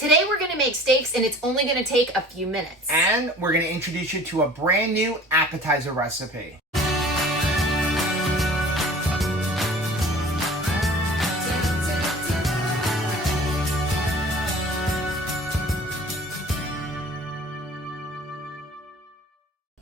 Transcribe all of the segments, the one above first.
Today we're going to make steaks and it's only going to take a few minutes. And we're going to introduce you to a brand new appetizer recipe.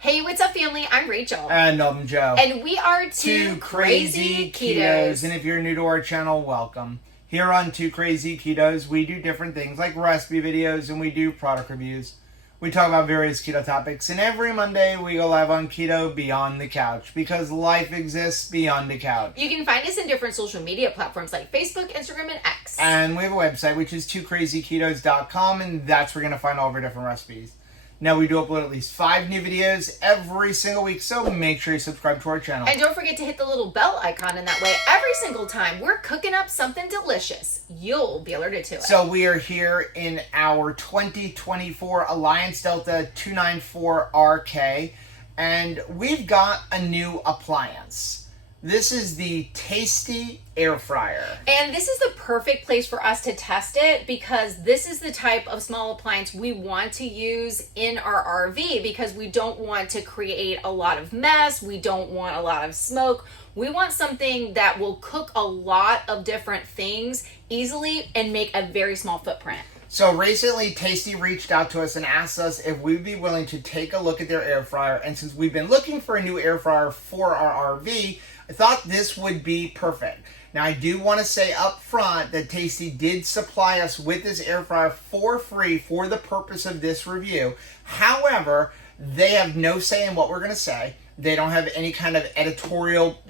Hey, what's up, family? I'm Rachel. And I'm Joe. And we are Two Crazy Ketos. And if you're new to our channel, welcome. Here on Two Crazy Ketos, we do different things like recipe videos and we do product reviews. We talk about various keto topics. And every Monday, we go live on Keto Beyond the Couch because life exists beyond the couch. You can find us in different social media platforms like Facebook, Instagram, and X. And we have a website, which is twocrazyketos.com, and that's where you're going to find all of our different recipes. Now, we do upload at least 5 new videos every single week, so make sure you subscribe to our channel. And don't forget to hit the little bell icon, and that way, every single time we're cooking up something delicious, you'll be alerted to it. So we are here in our 2024 Alliance Delta 294RK, and we've got a new appliance. This is the Tastee air fryer. And this is the perfect place for us to test it because this is the type of small appliance we want to use in our RV because we don't want to create a lot of mess. We don't want a lot of smoke. We want something that will cook a lot of different things easily and make a very small footprint. So recently, Tastee reached out to us and asked us if we'd be willing to take a look at their air fryer. And since we've been looking for a new air fryer for our RV, I thought this would be perfect. Now, I do want to say up front that Tastee did supply us with this air fryer for free for the purpose of this review. However, they have no say in what we're going to say. They don't have any kind of editorial,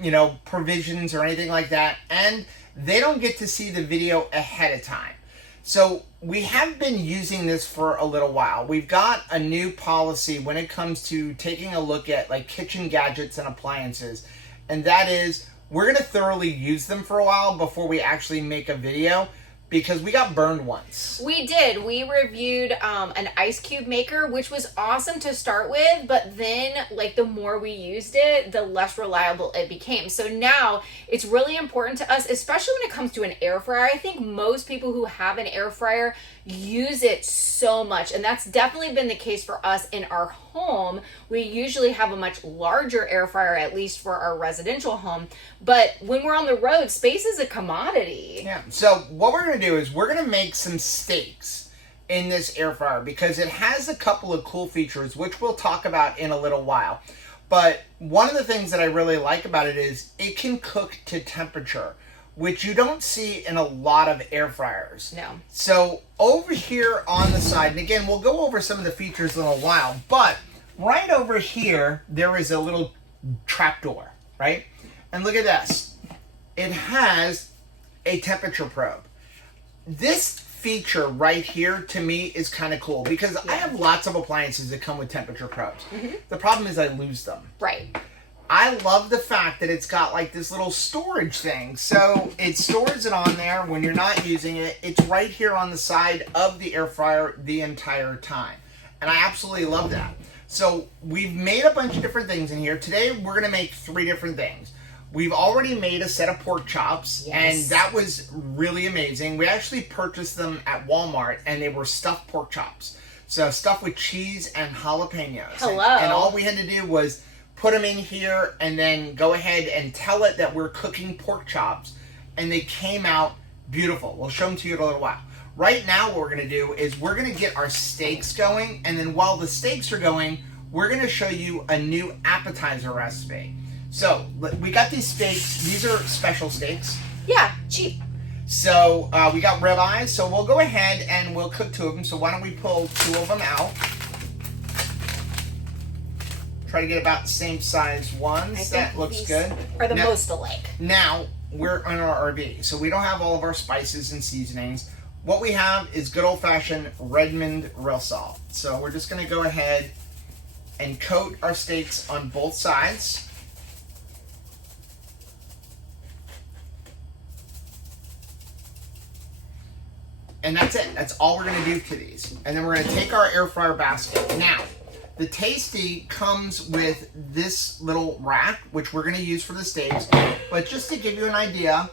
provisions or anything like that. And they don't get to see the video ahead of time. So we have been using this for a little while. We've got a new policy when it comes to taking a look at like kitchen gadgets and appliances. And that is, we're going to thoroughly use them for a while before we actually make a video because we got burned once. We did. We reviewed an ice cube maker, which was awesome to start with, but then the more we used it, the less reliable it became. So now it's really important to us, especially when it comes to an air fryer. I think most people who have an air fryer use it so much, and that's definitely been the case for us in our home. We usually have a much larger air fryer, at least for our residential home, but when we're on the road, space is a commodity. Yeah, so what we're going to do is we're going to make some steaks in this air fryer because it has a couple of cool features, which we'll talk about in a little while. But one of the things that I really like about it is it can cook to temperature, which you don't see in a lot of air fryers. No. So over here on the side, and again, we'll go over some of the features in a while, but right over here, there is a little trapdoor, right? And look at this. It has a temperature probe. This feature right here, to me, is kind of cool because I have lots of appliances that come with temperature probes. Mm-hmm. The problem is I lose them. Right. I love the fact that it's got like this little storage thing. So it stores it on there when you're not using it. It's right here on the side of the air fryer the entire time. And I absolutely love that. So we've made a bunch of different things in here. Today we're going to make 3 different things. We've already made a set of pork chops, and that was really amazing. We actually purchased them at Walmart, and they were stuffed pork chops. So stuffed with cheese and jalapenos. Hello. And all we had to do was put them in here and then go ahead and tell it that we're cooking pork chops, and they came out beautiful. We'll show them to you in a little while. Right now, what we're going to do is we're going to get our steaks going, and then while the steaks are going, we're going to show you a new appetizer recipe. So, we got these steaks. These are special steaks. Yeah, cheap. So, we got ribeyes. So, we'll go ahead and we'll cook 2 of them. So, why don't we pull 2 of them out? Try to get about the same size ones. That looks good. Are the most alike. Now, we're on our RV. So, we don't have all of our spices and seasonings. What we have is good old-fashioned Redmond real salt. So, we're just going to go ahead and coat our steaks on both sides. And that's it. That's all we're going to do to these. And then we're going to take our air fryer basket. Now, the Tastee comes with this little rack, which we're going to use for the steaks. But just to give you an idea,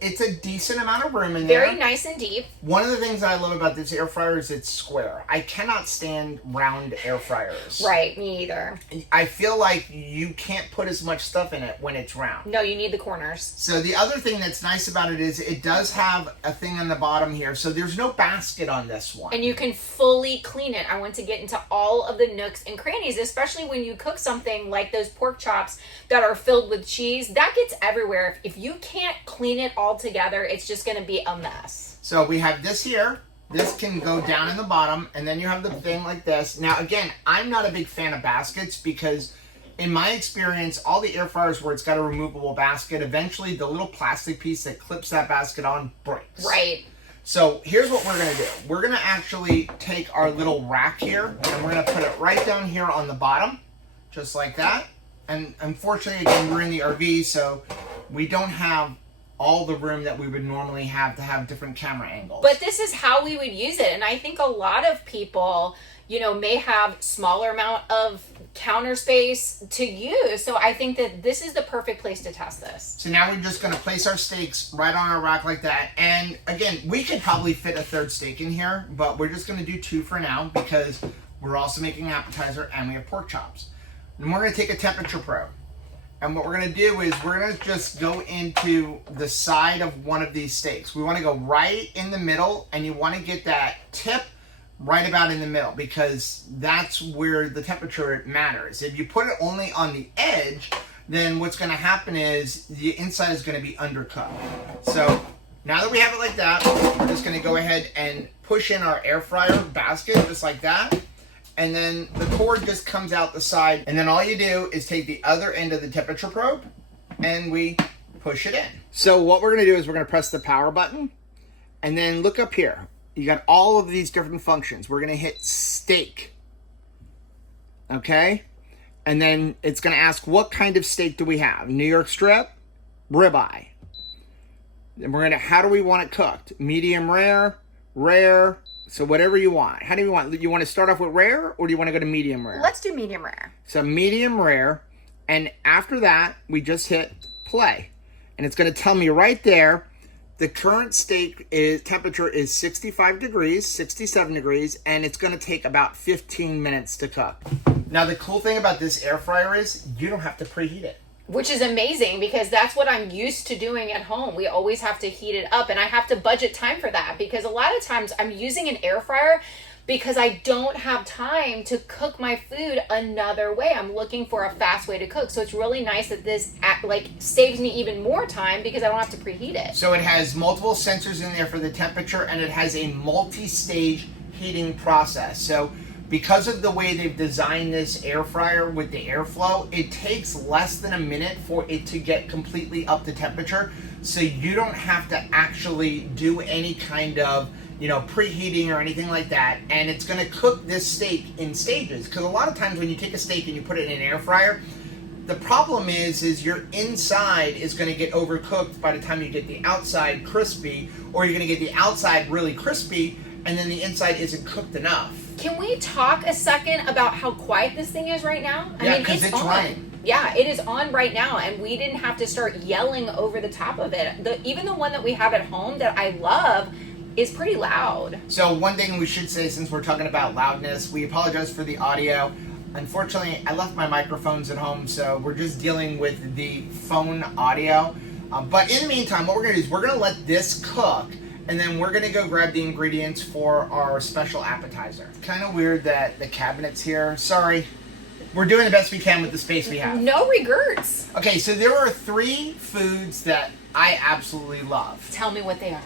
It's a decent amount of room in there. Very nice and deep. One of the things that I love about this air fryer is it's square. I cannot stand round air fryers. Right, me either. I feel like you can't put as much stuff in it when it's round. No, you need the corners. So the other thing that's nice about it is it does have a thing on the bottom here. So there's no basket on this one. And you can fully clean it. I want to get into all of the nooks and crannies, especially when you cook something like those pork chops that are filled with cheese. That gets everywhere. If you can't clean it all together, it's just going to be a mess. So we have this here. This can go down in the bottom, and then you have the thing like this. Now, again, I'm not a big fan of baskets because in my experience, all the air fryers where it's got a removable basket, eventually the little plastic piece that clips that basket on breaks. Right. So here's what we're going to do. We're going to actually take our little rack here, and we're going to put it right down here on the bottom, just like that. And unfortunately, again, we're in the RV, so we don't have all the room that we would normally have to have different camera angles. But this is how we would use it. And I think a lot of people, you know, may have smaller amount of counter space to use. So I think that this is the perfect place to test this. So now we're just going to place our steaks right on our rack like that. And again, we could probably fit a third steak in here, but we're just going to do 2 for now because we're also making an appetizer and we have pork chops. And we're going to take a temperature probe. And what we're going to do is we're going to just go into the side of one of these steaks. We want to go right in the middle, and you want to get that tip right about in the middle because that's where the temperature matters. If you put it only on the edge, then what's going to happen is the inside is going to be undercooked. So now that we have it like that, we're just going to go ahead and push in our air fryer basket just like that. And then the cord just comes out the side. And then all you do is take the other end of the temperature probe and we push it in. So what we're going to do is we're going to press the power button. And then look up here. You got all of these different functions. We're going to hit steak. Okay? And then it's going to ask what kind of steak do we have? New York strip, ribeye. Then we're going to, how do we want it cooked? Medium rare, rare. So whatever you want. How do you want? You want to start off with rare or do you want to go to medium rare? Let's do medium rare. So medium rare. And after that, we just hit play. And it's going to tell me right there, the current steak temperature is 65 degrees, 67 degrees, and it's going to take about 15 minutes to cook. Now the cool thing about this air fryer is you don't have to preheat it. Which is amazing because that's what I'm used to doing at home. We always have to heat it up and I have to budget time for that because a lot of times I'm using an air fryer because I don't have time to cook my food another way. I'm looking for a fast way to cook. So it's really nice that this saves me even more time because I don't have to preheat it. So it has multiple sensors in there for the temperature and it has a multi-stage heating process. So because of the way they've designed this air fryer with the airflow, it takes less than a minute for it to get completely up to temperature. So you don't have to actually do any kind of, preheating or anything like that. And it's going to cook this steak in stages. Because a lot of times when you take a steak and you put it in an air fryer, the problem is your inside is going to get overcooked by the time you get the outside crispy, or you're going to get the outside really crispy and then the inside isn't cooked enough. Can we talk a second about how quiet this thing is right now? Yeah, because it's running. Yeah, it is on right now, and we didn't have to start yelling over the top of it. Even the one that we have at home that I love is pretty loud. So one thing we should say, since we're talking about loudness, we apologize for the audio. Unfortunately, I left my microphones at home, so we're just dealing with the phone audio. But in the meantime, what we're going to do is we're going to let this cook, and then we're going to go grab the ingredients for our special appetizer. Kind of weird that the cabinet's here. Sorry. We're doing the best we can with the space we have. No regrets. Okay, so there are 3 foods that I absolutely love. Tell me what they are.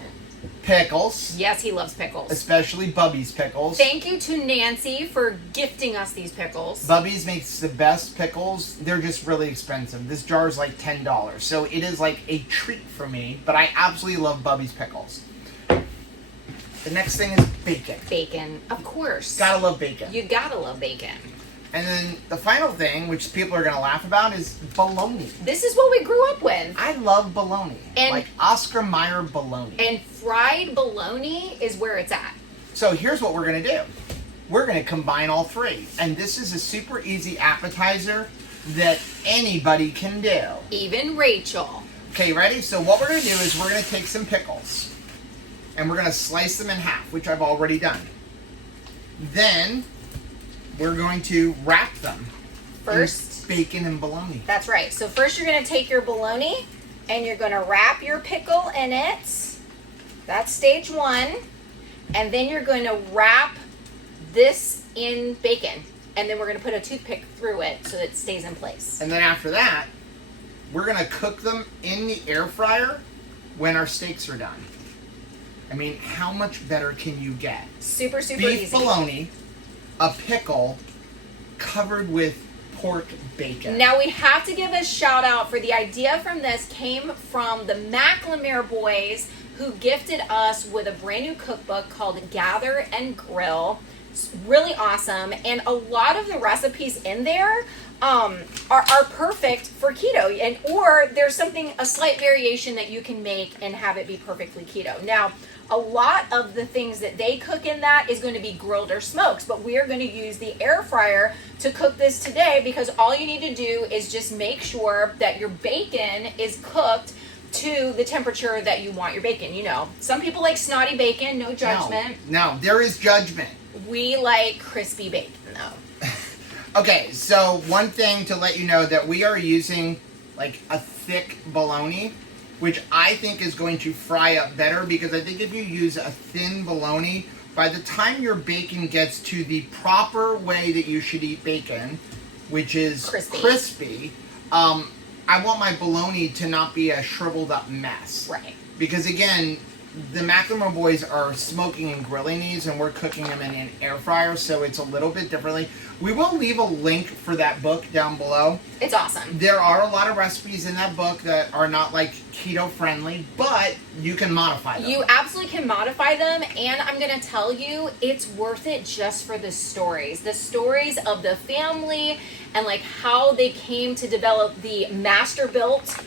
Pickles. Yes, he loves pickles. Especially Bubby's pickles. Thank you to Nancy for gifting us these pickles. Bubby's makes the best pickles. They're just really expensive. This jar is like $10. So it is like a treat for me, but I absolutely love Bubby's pickles. The next thing is bacon. Bacon, of course. Gotta love bacon. You gotta love bacon. And then the final thing, which people are gonna laugh about, is bologna. This is what we grew up with. I love bologna. And like Oscar Mayer bologna. And fried bologna is where it's at. So here's what we're gonna do. We're gonna combine all 3. And this is a super easy appetizer that anybody can do. Even Rachel. Okay, you ready? So what we're going to do is we're going to take some pickles and we're going to slice them in half, which I've already done. Then we're going to wrap them First, in bacon and bologna. That's right. So first you're going to take your bologna and you're going to wrap your pickle in it. That's stage one. And then you're going to wrap this in bacon. And then we're going to put a toothpick through it so it stays in place. And then after that, we're going to cook them in the air fryer when our steaks are done. I mean, how much better can you get? Super easy. Beef bologna, a pickle, covered with pork bacon. Now we have to give a shout out for the idea from this came from the McLemore boys who gifted us with a brand new cookbook called Gather and Grill. It's really awesome. And a lot of the recipes in there are perfect for keto, or there's a slight variation that you can make and have it be perfectly keto. Now, a lot of the things that they cook in that is going to be grilled or smoked, but we are going to use the air fryer to cook this today because all you need to do is just make sure that your bacon is cooked to the temperature that you want your bacon. You know, some people like snotty bacon, no judgment. No, there is judgment. We like crispy bacon though. Okay, so one thing to let you know that we are using like a thick bologna, which I think is going to fry up better because I think if you use a thin bologna, by the time your bacon gets to the proper way that you should eat bacon, which is crispy, I want my bologna to not be a shriveled up mess. Right. Because again, the McLemore boys are smoking and grilling these, and we're cooking them in an air fryer, so it's a little bit differently. We will leave a link for that book down below. It's awesome. There are a lot of recipes in that book that are not like keto friendly, but you can modify them. You absolutely can modify them, and I'm going to tell you, it's worth it just for the stories of the family and like how they came to develop the master built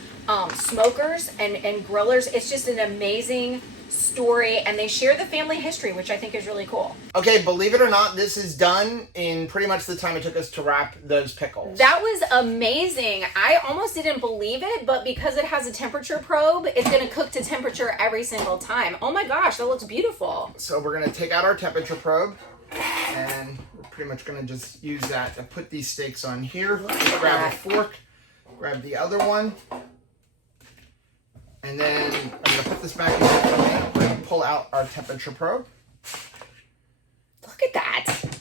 smokers and grillers. It's just an amazing story, and they share the family history, which I think is really cool. Okay, believe it or not, this is done in pretty much the time it took us to wrap those pickles. That was amazing. I almost didn't believe it, but because it has a temperature probe, it's going to cook to temperature every single time. Oh my gosh, that looks beautiful. So we're going to take out our temperature probe, and we're pretty much going to just use that to put these steaks on here. Grab a fork, grab the other one, and then I'm going to put this back in here for a minute. We're going to pull out our temperature probe. Look at that.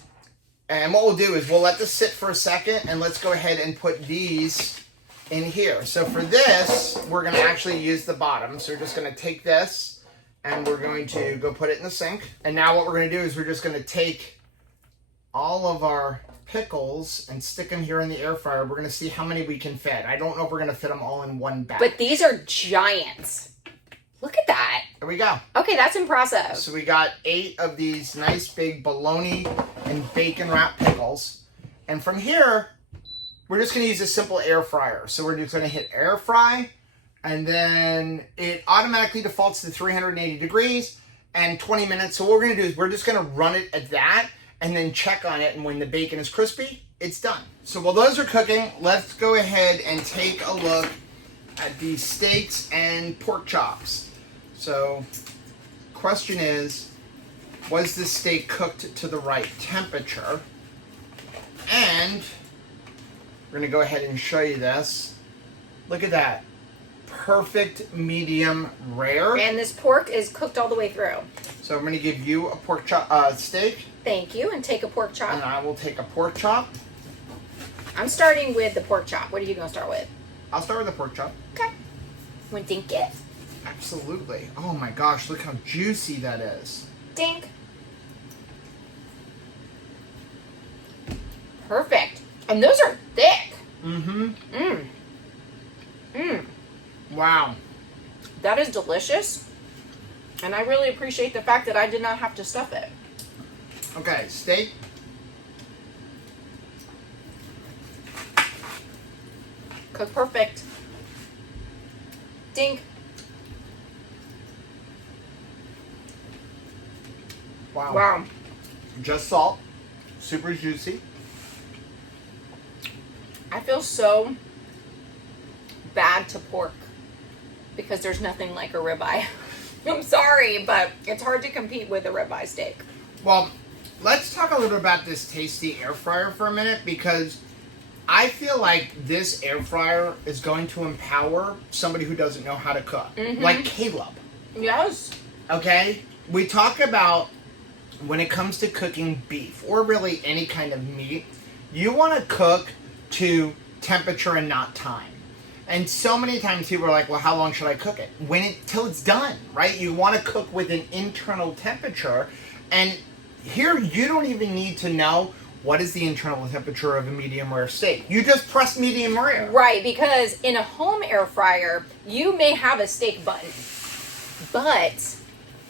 And what we'll do is we'll let this sit for a second, and let's go ahead and put these in here. So for this, we're going to actually use the bottom. So we're just going to take this, and we're going to go put it in the sink. And now what we're going to do is we're just going to take all of our pickles and stick them here in the air fryer. We're going to see how many we can fit. I don't know if we're going to fit them all in one bag. But these are giants. Look at that. There we go. Okay, that's impressive. So we got 8 of these nice big bologna and bacon wrapped pickles. And from here, we're just going to use a simple air fryer. So we're just going to hit air fry, and then it automatically defaults to 380 degrees and 20 minutes. So what we're going to do is we're just going to run it at that and then check on it. And when the bacon is crispy, it's done. So while those are cooking, let's go ahead and take a look at these steaks and pork chops. So question is, was this steak cooked to the right temperature? And we're going to go ahead and show you this. Look at that. Perfect medium rare. And this pork is cooked all the way through. So I'm going to give you a pork chop steak. Thank you. And take a pork chop. And I will take a pork chop. I'm starting with the pork chop. What are you going to start with? I'll start with the pork chop. Okay. Want to dink it? Absolutely. Oh my gosh, look how juicy that is. Dink. Perfect. And those are thick. Mm-hmm. Mmm. Mmm. Wow. That is delicious. And I really appreciate the fact that I did not have to stuff it. Okay, steak. Cook perfect. Dink. Wow. Wow. Just salt. Super juicy. I feel so bad to pork. because there's nothing like a ribeye. I'm sorry, but it's hard to compete with a ribeye steak. Well, let's talk a little bit about this Tastee air fryer for a minute, because I feel like this air fryer is going to empower somebody who doesn't know how to cook, like Caleb. Yes. Okay? We talk about when it comes to cooking beef, or really any kind of meat, you want to cook to temperature and not time. And so many times people are like, well, how long should I cook it? Till it's done, right? You want to cook with an internal temperature. And here, you don't even need to know what is the internal temperature of a medium rare steak. You just press medium rare. Right, because in a home air fryer, you may have a steak button. But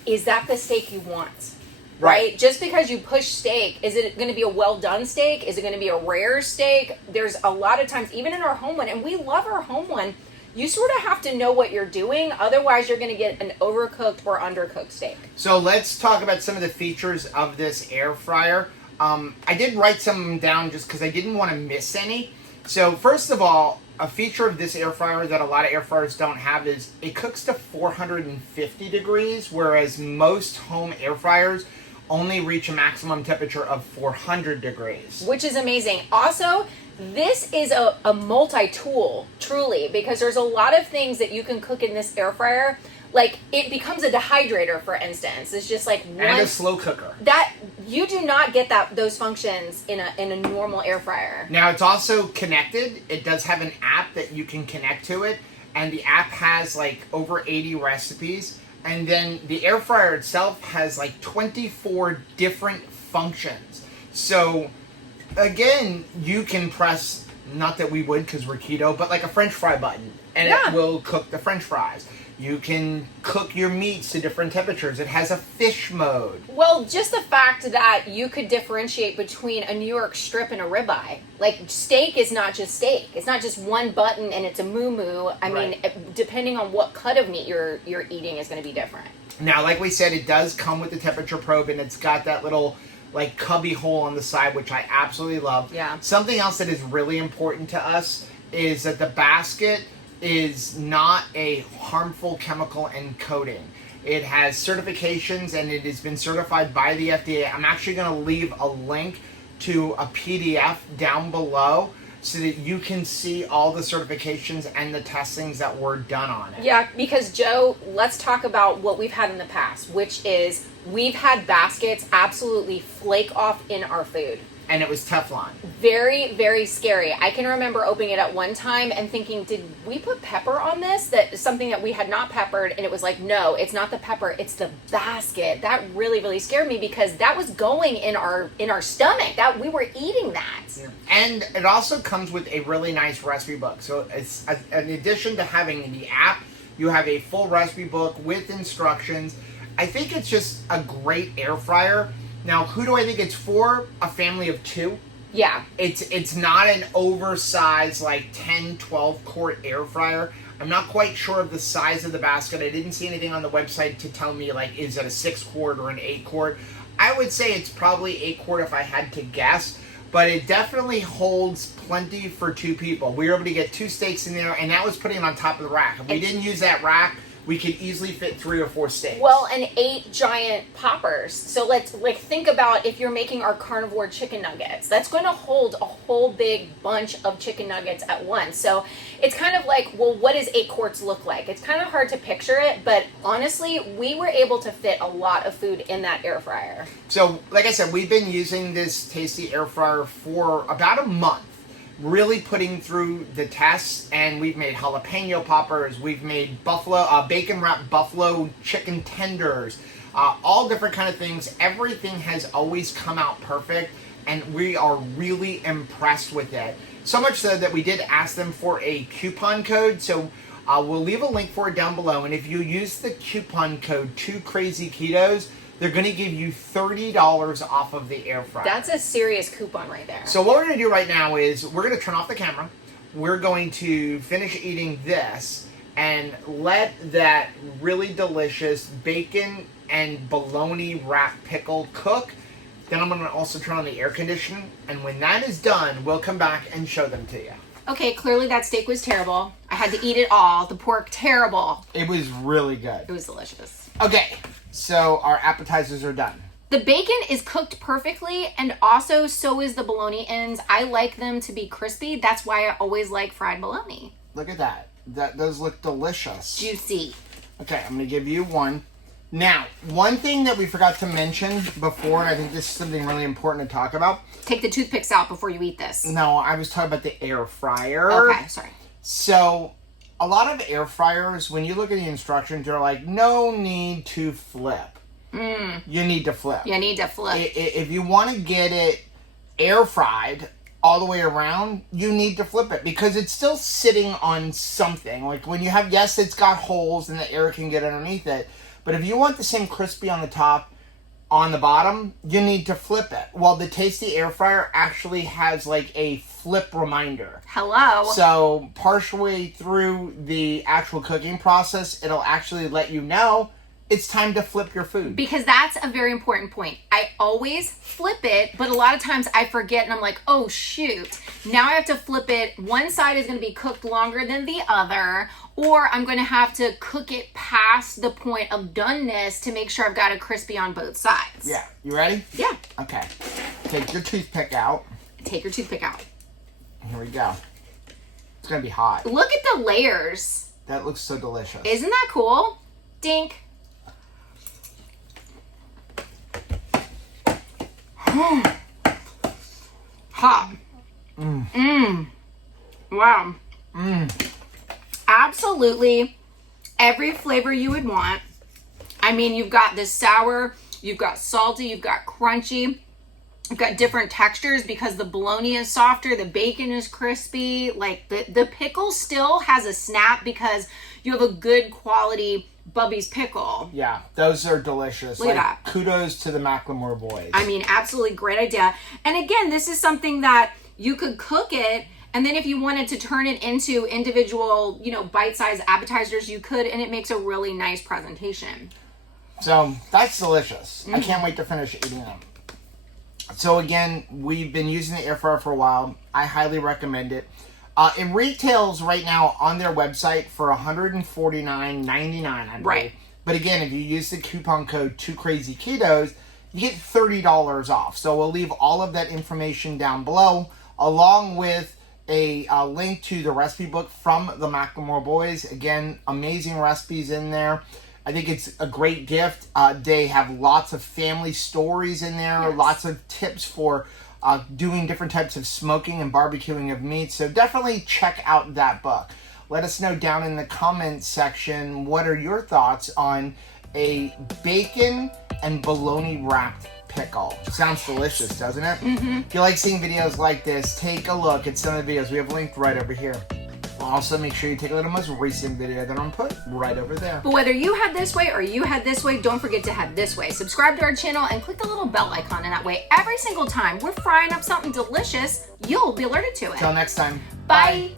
is that the steak you want? Right? Just because you push steak, is it going to be a well done steak? Is it going to be a rare steak? There's a lot of times, even in our home one, and we love our home one, you sort of have to know what you're doing. Otherwise, you're going to get an overcooked or undercooked steak. So let's talk about some of the features of this air fryer. I did write some of them down just because I didn't want to miss any. So first of all, a feature of this air fryer that a lot of air fryers don't have is it cooks to 450 degrees, whereas most home air fryers only reach a maximum temperature of 400 degrees. Which is amazing. Also, this is a multi-tool, truly, because there's a lot of things that you can cook in this air fryer. Like, it becomes a dehydrator, for instance. It's just like one... And a slow cooker. That, you do not get those functions in a normal air fryer. Now, it's also connected. It does have an app that you can connect to it. And the app has, like, over 80 recipes. And then the air fryer itself has like 24 different functions. So again, you can press, not that we would because we're keto, but like a French fry button, and it will cook the French fries. You can cook your meats to different temperatures. It has a fish mode. Well, just the fact that you could differentiate between a New York strip and a ribeye. Like, steak is not just steak. It's not just one button and it's a moo-moo. I mean, depending on what cut of meat you're eating is going to be different. Now, like we said, it does come with the temperature probe, and it's got that little like cubby hole on the side, which I absolutely love. Yeah. Something else that is really important to us is that the basket is not a harmful chemical and coating. It has certifications, and it has been certified by the FDA. I'm actually going to leave a link to a PDF down below so that you can see all the certifications and the testings that were done on it. Yeah, because Joe, let's talk about what we've had in the past, which is we've had baskets absolutely flake off in our food. And it was Teflon. Very, very scary. I can remember opening it at one time and thinking, did we put pepper on this? That is something that we had not peppered. And it was like, no, it's not the pepper, it's the basket. That really, really scared me because that was going in our stomach. That we were eating that. Yeah. And it also comes with a really nice recipe book. So it's in addition to having the app, you have a full recipe book with instructions. I think it's just a great air fryer. Now, who do I think it's for? A family of two. Yeah. It's not an oversized, like, 10, 12 quart air fryer. I'm not quite sure of the size of the basket. I didn't see anything on the website to tell me, like, is it a 6 quart or an 8 quart? I would say it's probably 8 quart if I had to guess. But it definitely holds plenty for two people. We were able to get 2 steaks in there, and that was putting it on top of the rack. If we didn't use that rack, we could easily fit 3 or 4 steaks. Well, and 8 giant poppers. So let's think about if you're making our carnivore chicken nuggets. That's going to hold a whole big bunch of chicken nuggets at once. So it's kind of like, well, what does 8 quarts look like? It's kind of hard to picture it, but honestly, we were able to fit a lot of food in that air fryer. So, like I said, we've been using this Tastee air fryer for about a month. Really putting through the tests, and we've made jalapeno poppers, we've made bacon wrapped buffalo chicken tenders, all different kind of things. Everything has always come out perfect, and we are really impressed with it. So much so that we did ask them for a coupon code, so we'll leave a link for it down below, and if you use the coupon code 2KrazyKetos, they're going to give you $30 off of the air fryer. That's a serious coupon right there. So what we're going to do right now is we're going to turn off the camera. We're going to finish eating this and let that really delicious bacon and bologna wrap pickle cook. Then I'm going to also turn on the air conditioning. And when that is done, we'll come back and show them to you. Okay, clearly that steak was terrible. I had to eat it all. The pork, terrible. It was really good. It was delicious. Okay, so our appetizers are done. The bacon is cooked perfectly, and also so is the bologna ends. I like them to be crispy. That's why I always like fried bologna. Look at that. That does look delicious. Juicy. Okay, I'm going to give you one. Now, one thing that we forgot to mention before, and I think this is something really important to talk about. Take the toothpicks out before you eat this. No, I was talking about the air fryer. Okay, sorry. So, a lot of air fryers, when you look at the instructions, they're like, no need to flip. You need to flip. You need to flip. If you want to get it air fried all the way around, you need to flip it because it's still sitting on something. Like when you have, yes, it's got holes and the air can get underneath it. But if you want the same crispy on the top, on the bottom, you need to flip it. Well, the Tastee air fryer actually has like a flip reminder. Hello. So partially through the actual cooking process, it'll actually let you know it's time to flip your food. Because that's a very important point. I always flip it, but a lot of times I forget and I'm like, oh shoot. Now I have to flip it. One side is going to be cooked longer than the other, or I'm going to have to cook it past the point of doneness to make sure I've got it crispy on both sides. Yeah. You ready? Yeah. Okay. Take your toothpick out. Take your toothpick out. Here we go. It's going to be hot. Look at the layers. That looks so delicious. Isn't that cool? Dink. Hot. Wow. Absolutely every flavor you would want. I mean, you've got the sour, you've got salty, you've got crunchy, you've got different textures because the bologna is softer, the bacon is crispy. Like the pickle still has a snap because you have a good quality Bubby's pickle. Yeah, those are delicious. Look at that. Kudos to the Macklemore boys. I mean, absolutely great idea. And again, this is something that you could cook it, and then if you wanted to turn it into individual, bite-sized appetizers, you could, and it makes a really nice presentation. So, that's delicious. I can't wait to finish eating them. So again, we've been using the air fryer for a while. I highly recommend it. It retails right now on their website for $149.99, I believe. Right. But again, if you use the coupon code 2krazyketos, you get $30 off. So we'll leave all of that information down below, along with a link to the recipe book from the Macklemore boys. Again, amazing recipes in there. I think it's a great gift. They have lots of family stories in there, Yes. lots of tips for doing different types of smoking and barbecuing of meat. So definitely check out that book. Let us know down in the comments section, what are your thoughts on a bacon and bologna wrapped pickle? Sounds delicious, doesn't it? Mm-hmm. If you like seeing videos like this, take a look at some of the videos we have linked right over here. Also, make sure you take a look at the most recent video that I'm put right over there. But whether you head this way or you head this way, don't forget to head this way. Subscribe to our channel and click the little bell icon, and that way every single time we're frying up something delicious, you'll be alerted to it. Till next time. Bye.